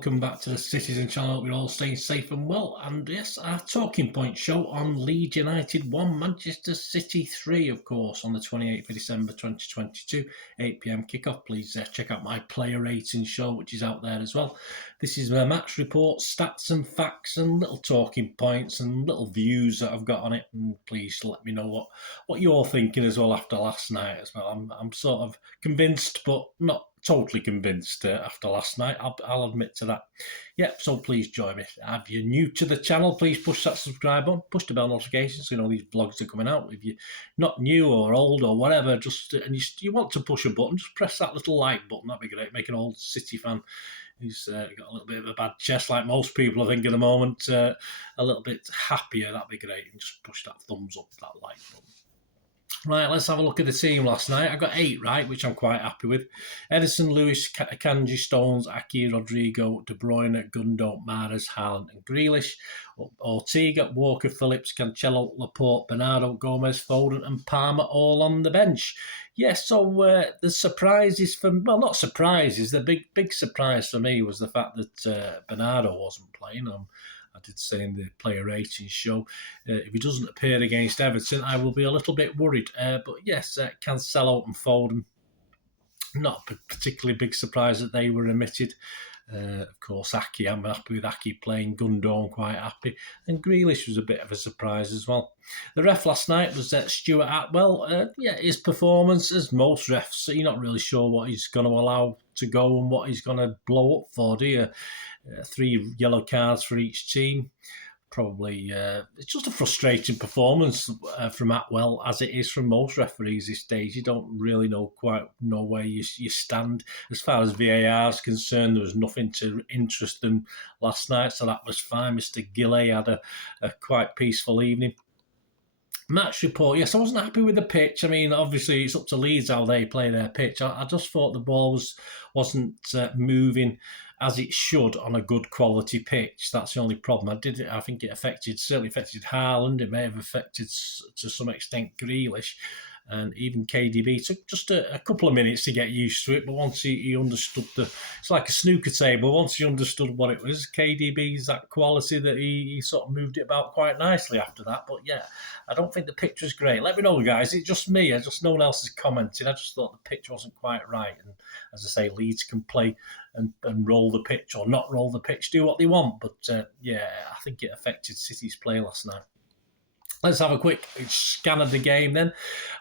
welcome back to the Citizen channel. Hope you're all staying safe and well. And yes, our talking point show on Leeds United 1, Manchester City 3, of course, on the 28th of December 2022, 8 PM kickoff. Please check out my player rating show, which is out there as well. This is my match report, stats and facts, and little talking points and little views that I've got on it. And please let me know what you're thinking as well after last night as well. I'm sort of convinced, but not totally convinced after last night. I'll admit to that. Yep, so please join me. If you're new to the channel, please push that subscribe button, push the bell notifications so you know these vlogs are coming out. If you're not new or old or whatever, and you want to push a button, just press that little like button. That'd be great. Make an old City fan who's got a little bit of a bad chest, like most people I think at the moment, a little bit happier. That'd be great. And just push that thumbs up, that like button. Right, let's have a look at the team last night. I got 8 right, which I'm quite happy with. Edison, Lewis, Akanji, Stones, Aki, Rodrigo, De Bruyne, Gundo, Mahrez, Haaland and Grealish. Ortega, Walker, Phillips, Cancelo, Laporte, Bernardo, Gomez, Foden and Palmer all on the bench. Yes, so the surprises well, not surprises, the big surprise for me was the fact that Bernardo wasn't playing. I did say in the player ratings show, if he doesn't appear against Everton, I will be a little bit worried. But yes, Cancelo and Foden, not a particularly big surprise that they were omitted. Of course, Aki, I'm happy with Aki playing. Gundo, I'm quite happy. And Grealish was a bit of a surprise as well. The ref last night was Stuart Atwell. Yeah, his performance, as most refs, you're not really sure what he's going to allow to go and what he's going to blow up for, do you? 3 yellow cards for each team. Probably it's just a frustrating performance from Atwell, as it is from most referees this stage. You don't really quite know where you stand. As far as VAR is concerned, there was nothing to interest them last night, so that was fine. Mr. Gilley had a quite peaceful evening. Match report, yes, I wasn't happy with the pitch. I mean, obviously, it's up to Leeds how they play their pitch. I just thought the ball wasn't moving as it should on a good quality pitch. That's the only problem. I think it certainly affected Haaland. It may have affected, to some extent, Grealish. And even KDB took just a couple of minutes to get used to it. But once he understood it's like a snooker table. Once he understood what it was, KDB's that quality that he sort of moved it about quite nicely after that. But yeah, I don't think the pitch was great. Let me know, guys. It's just me. No one else has commented. I just thought the pitch wasn't quite right. And as I say, Leeds can play and roll the pitch or not roll the pitch, do what they want. But yeah, I think it affected City's play last night. Let's have a quick scan of the game then.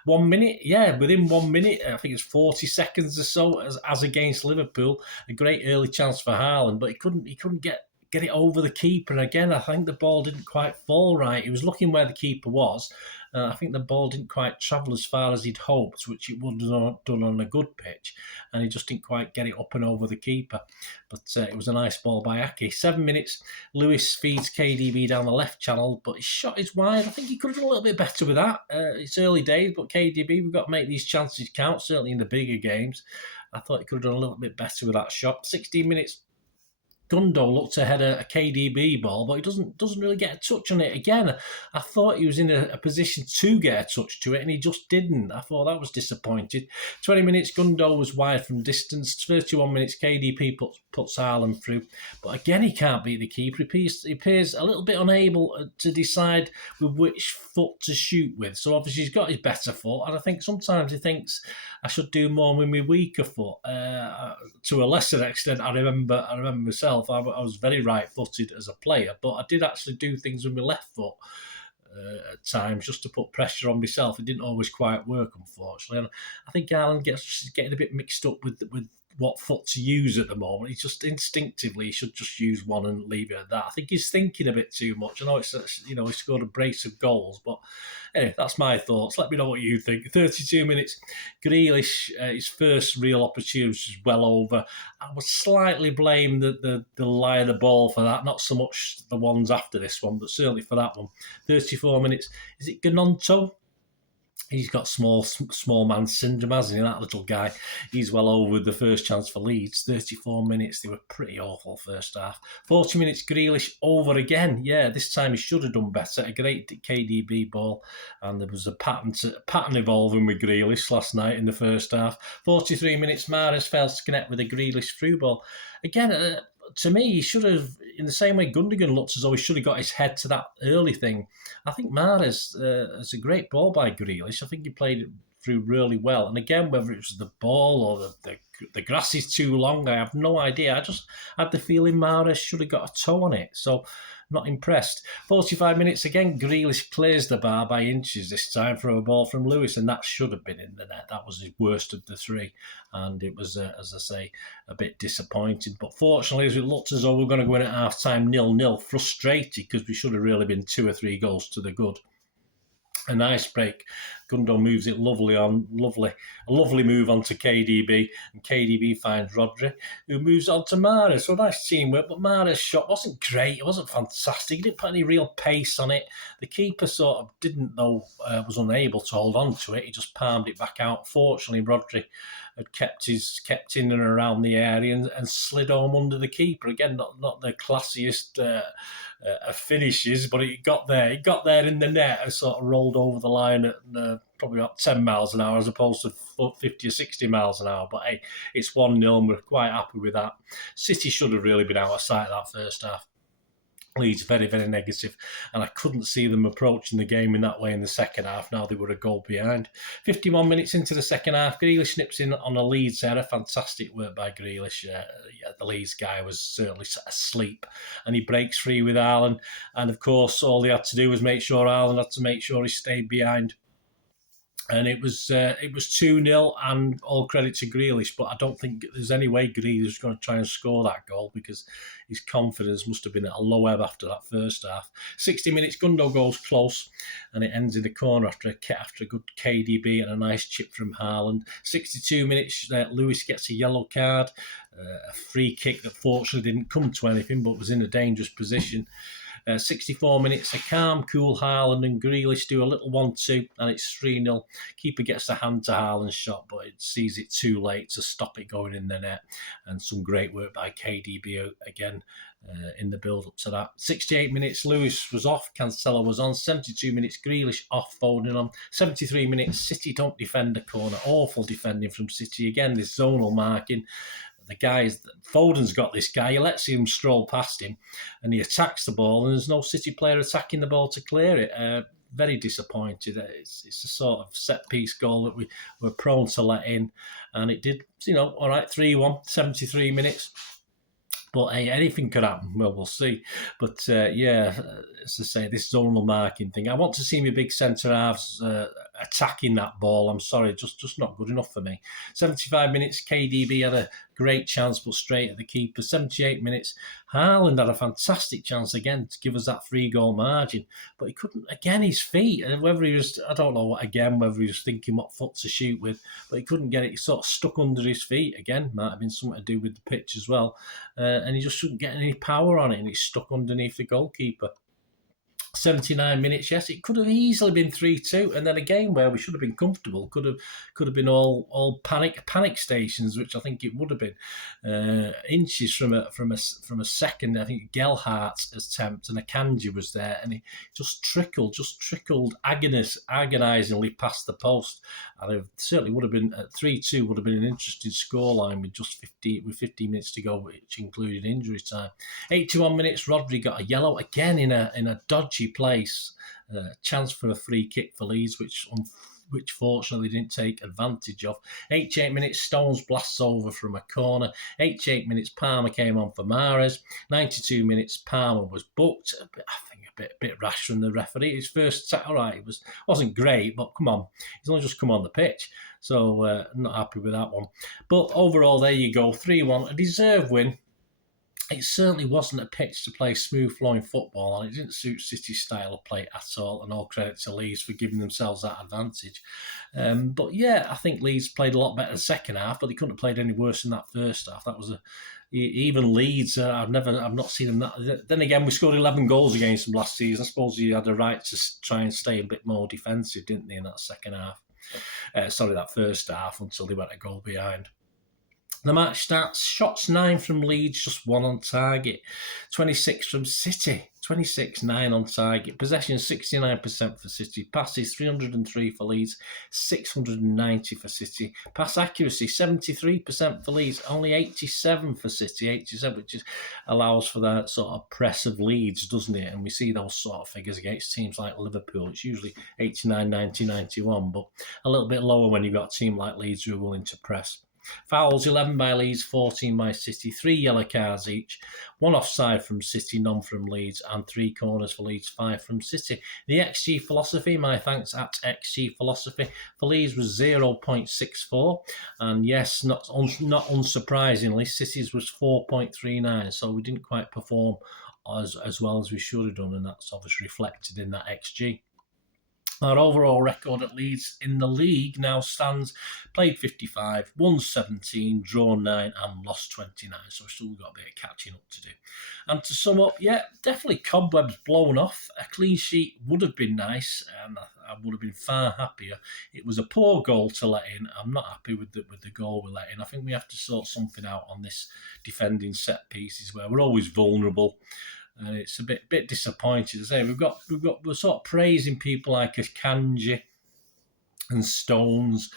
1 minute, yeah, within 1 minute, I think it's 40 seconds or so, as against Liverpool, a great early chance for Haaland, but he couldn't get it over the keeper. And again, I think the ball didn't quite fall right. He was looking where the keeper was. I think the ball didn't quite travel as far as he'd hoped, which it would have done on a good pitch, and he just didn't quite get it up and over the keeper. But it was a nice ball by Aki. 7 minutes, Lewis feeds KDB down the left channel, but his shot is wide. I think he could have done a little bit better with that. It's early days, but KDB, we've got to make these chances count, certainly in the bigger games. I thought he could have done a little bit better with that shot. 16 minutes, Gundo looked to head a KDB ball, but he doesn't really get a touch on it. Again, I thought he was in a position to get a touch to it, and he just didn't. I thought that was disappointing. 20 minutes, Gundo was wide from distance. 31 minutes, KDB puts Haaland through. But again, he can't beat the keeper. He appears a little bit unable to decide with which foot to shoot with. So obviously he's got his better foot, and I think sometimes he thinks I should do more with my weaker foot. To a lesser extent, I remember myself. I was very right-footed as a player, but I did actually do things with my left foot at times just to put pressure on myself. It didn't always quite work, unfortunately. And I think Haaland gets getting a bit mixed up with what foot to use at the moment. He just instinctively should just use one and leave it at that. I think he's thinking a bit too much. I know he scored a brace of goals, but anyway, that's my thoughts. Let me know what you think. 32 minutes, Grealish, his first real opportunity was well over. I would slightly blame the lie of the ball for that, not so much the ones after this one, but certainly for that one. 34 minutes, is it Gnonto? He's got small man syndrome, hasn't he, that little guy? He's well over the first chance for Leeds. 34 minutes, they were pretty awful first half. 40 minutes, Grealish over again. Yeah, this time he should have done better. A great KDB ball, and there was a pattern evolving with Grealish last night in the first half. 43 minutes, Mahrez fails to connect with a Grealish through ball. Again, to me, he should have, in the same way Gundogan looked as though he should have got his head to that early thing. I think Mahrez is a great ball by Grealish. I think he played it through really well. And again, whether it was the ball or the grass is too long, I have no idea. I just had the feeling Mahrez should have got a toe on it. So, not impressed. 45 minutes again, Grealish clears the bar by inches this time for a ball from Lewis, and that should have been in the net. That was his worst of the three, and it was, as I say, a bit disappointing. But fortunately, as it looked as though we were going to go in at half-time 0-0, frustrated because we should have really been 2 or 3 goals to the good. A nice break. Gundo moves it a lovely move onto KDB, and KDB finds Rodri, who moves on to Mahrez. So nice teamwork, but Mahrez' shot wasn't great. It wasn't fantastic. He didn't put any real pace on it. The keeper sort of didn't, though, was unable to hold on to it. He just palmed it back out. Fortunately, Rodri had kept in and around the area and slid home under the keeper. Again, not the classiest of finishes, but it got there. It got there in the net and sort of rolled over the line at probably about 10 miles an hour as opposed to 50 or 60 miles an hour. But hey, it's 1-0 and we're quite happy with that. City should have really been out of sight that first half. Leeds very, very negative, and I couldn't see them approaching the game in that way in the second half. Now they were a goal behind. 51 minutes into the second half, Grealish nips in on a Leeds error. Fantastic work by Grealish. The Leeds guy was certainly asleep, and he breaks free with Haaland. And of course, all he had to do was make sure Haaland had to make sure he stayed behind. And it was 2-0, and all credit to Grealish, but I don't think there's any way Grealish was going to try and score that goal because his confidence must have been at a low ebb after that first half. 60 minutes, Gundo goes close, and it ends in the corner after a good KDB and a nice chip from Haaland. 62 minutes, Lewis gets a yellow card, a free kick that fortunately didn't come to anything, but was in a dangerous position. 64 minutes, a calm, cool Haaland and Grealish do a little 1-2, and it's 3-0. Keeper gets the hand to Haaland's shot, but it sees it too late to stop it going in the net. And some great work by KDB again in the build-up to that. 68 minutes, Lewis was off, Cancelo was on. 72 minutes, Grealish off, Foden on. 73 minutes, City don't defend a corner. Awful defending from City. Again, this zonal marking. The guys, Foden's got this guy, he lets him stroll past him and he attacks the ball, and there's no City player attacking the ball to clear it. Very disappointed. It's a sort of set-piece goal that we were prone to let in, and it did, all right, 3-1, 73 minutes. But hey, anything could happen. Well, we'll see. But as I say, this zonal marking thing. I want to see my big centre halves attacking that ball. I'm sorry, just not good enough for me. 75 minutes, KDB had a great chance, but straight at the keeper. 78 minutes, Haaland had a fantastic chance again to give us that 3-goal margin, but he couldn't. Again, his feet. Whether he was, I don't know. Whether he was thinking what foot to shoot with, but he couldn't get it. He sort of stuck under his feet again. Might have been something to do with the pitch as well. And he just couldn't get any power on it, and he's stuck underneath the goalkeeper. 79 minutes, yes, it could have easily been 3-2, and then a game where we should have been comfortable could have been all panic stations, which I think it would have been. Inches from a second, I think Gelhardt's attempt, and Akanji was there, and he just trickled agonisingly past the post. And it certainly would have been at 3-2 would have been an interesting scoreline with 15 minutes to go, which included injury time. 81 minutes, Rodri got a yellow again in a dodgy place. Chance for a free kick for Leeds, which fortunately didn't take advantage of. 88 minutes, Stones blasts over from a corner. 88 minutes, Palmer came on for Mahrez. 92 minutes, Palmer was booked. I think a bit rash from the referee. His first attack, all right, it wasn't great, but come on, he's only just come on the pitch, so not happy with that one. But overall, there you go, 3-1, a deserved win. It certainly wasn't a pitch to play smooth-flowing football, and it didn't suit City's style of play at all, and all credit to Leeds for giving themselves that advantage. But yeah, I think Leeds played a lot better in the second half, but they couldn't have played any worse in that first half. That was even Leeds, I've not seen them that. Then again, we scored 11 goals against them last season. I suppose he had a right to try and stay a bit more defensive, didn't they, in that second half? That first half, until they went a goal behind. The match stats: shots 9 from Leeds, just 1 on target. 26 from City, 26, 9 on target. Possession 69% for City. Passes 303 for Leeds, 690 for City. Pass accuracy 73% for Leeds, only 87 for City. 87, which allows for that sort of press of Leeds, doesn't it? And we see those sort of figures against teams like Liverpool. It's usually 89, 90, 91, but a little bit lower when you've got a team like Leeds who are willing to press. Fouls 11 by Leeds, 14 by City, 3 yellow cards each, 1 offside from City, none from Leeds, and 3 corners for Leeds, 5 from City. The XG philosophy, my thanks at XG philosophy, for Leeds was 0.64, and yes, not unsurprisingly, City's was 4.39, so we didn't quite perform as well as we should have done, and that's obviously reflected in that XG. Our overall record at Leeds in the league now stands: played 55, won 17, drawn 9, and lost 29. So we've still got a bit of catching up to do. And to sum up, yeah, definitely cobwebs blown off. A clean sheet would have been nice, and I would have been far happier. It was a poor goal to let in. I'm not happy with the goal we let in. I think we have to sort something out on this defending set pieces where we're always vulnerable. And it's a bit disappointing to say. We're sort of praising people like Akanji and Stones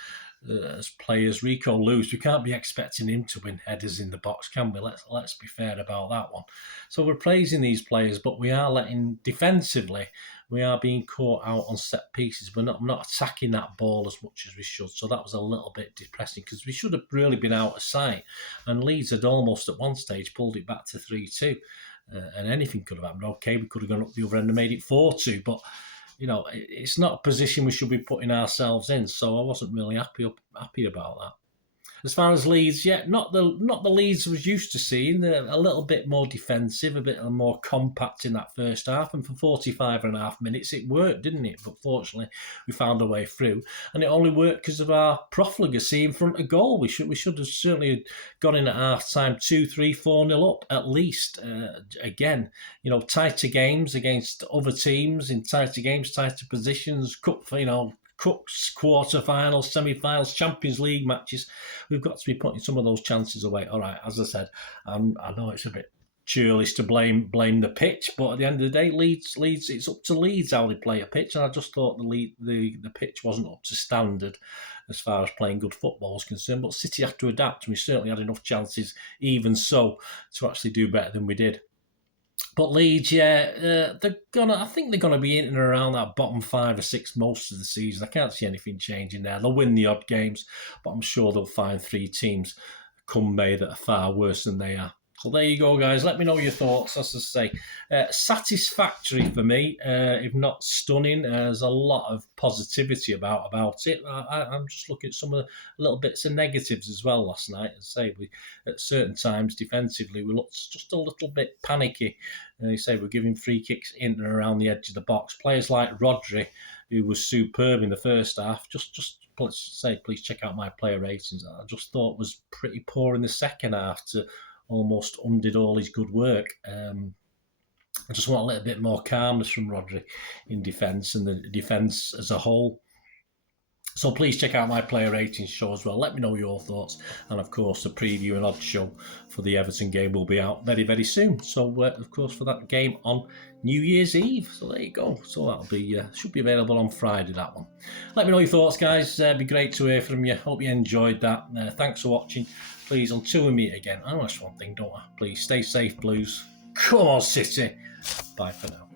as players. Rico Lewis, we can't be expecting him to win headers in the box, can we? Let's be fair about that one. So we're praising these players, but we are letting defensively. We are being caught out on set pieces. We're not attacking that ball as much as we should. So that was a little bit depressing because we should have really been out of sight. And Leeds had almost at one stage pulled it back to 3-2. And anything could have happened. Okay, we could have gone up the other end and made it 4-2, but you know, it's not a position we should be putting ourselves in. So I wasn't really happy about that. As far as Leeds, yeah, not the Leeds I was used to seeing. They're a little bit more defensive, a bit more compact in that first half. And for 45.5 minutes, it worked, didn't it? But fortunately, we found a way through. And it only worked because of our profligacy in front of goal. We should have certainly gone in at half-time 2-3, 4-0 up at least. Again, you know, tighter games against other teams, in tighter games, tighter positions, cups, quarter-finals, semi-finals, Champions League matches. We've got to be putting some of those chances away. All right, as I said, I know it's a bit churlish to blame the pitch, but at the end of the day, Leeds, it's up to Leeds how they play a pitch, and I just thought the pitch wasn't up to standard as far as playing good football is concerned. But City have to adapt, and we certainly had enough chances, even so, to actually do better than we did. But Leeds, yeah, I think they're gonna be in and around that bottom 5 or 6 most of the season. I can't see anything changing there. They'll win the odd games, but I'm sure they'll find 3 teams come May that are far worse than they are. So there you go, guys. Let me know your thoughts. As I say, satisfactory for me, if not stunning. There's a lot of positivity about it. I'm just looking at some of the little bits of negatives as well last night. As I say, at certain times defensively, we looked just a little bit panicky. And you say we're giving free kicks in and around the edge of the box. Players like Rodri, who was superb in the first half, please check out my player ratings. I just thought was pretty poor in the second half to almost undid all his good work. I just want a little bit more calmness from Rodri in defence and the defence as a whole. So please check out my player ratings show as well. Let me know your thoughts. And of course, the preview and odds show for the Everton game will be out very, very soon. So of course, for that game on New Year's Eve. So there you go. So that'll be should be available on Friday, that one. Let me know your thoughts, guys. It'd be great to hear from you. Hope you enjoyed that. Thanks for watching. Please, until we meet again, I know that's one thing, don't I? Please stay safe, Blues. Come on, City. Bye for now.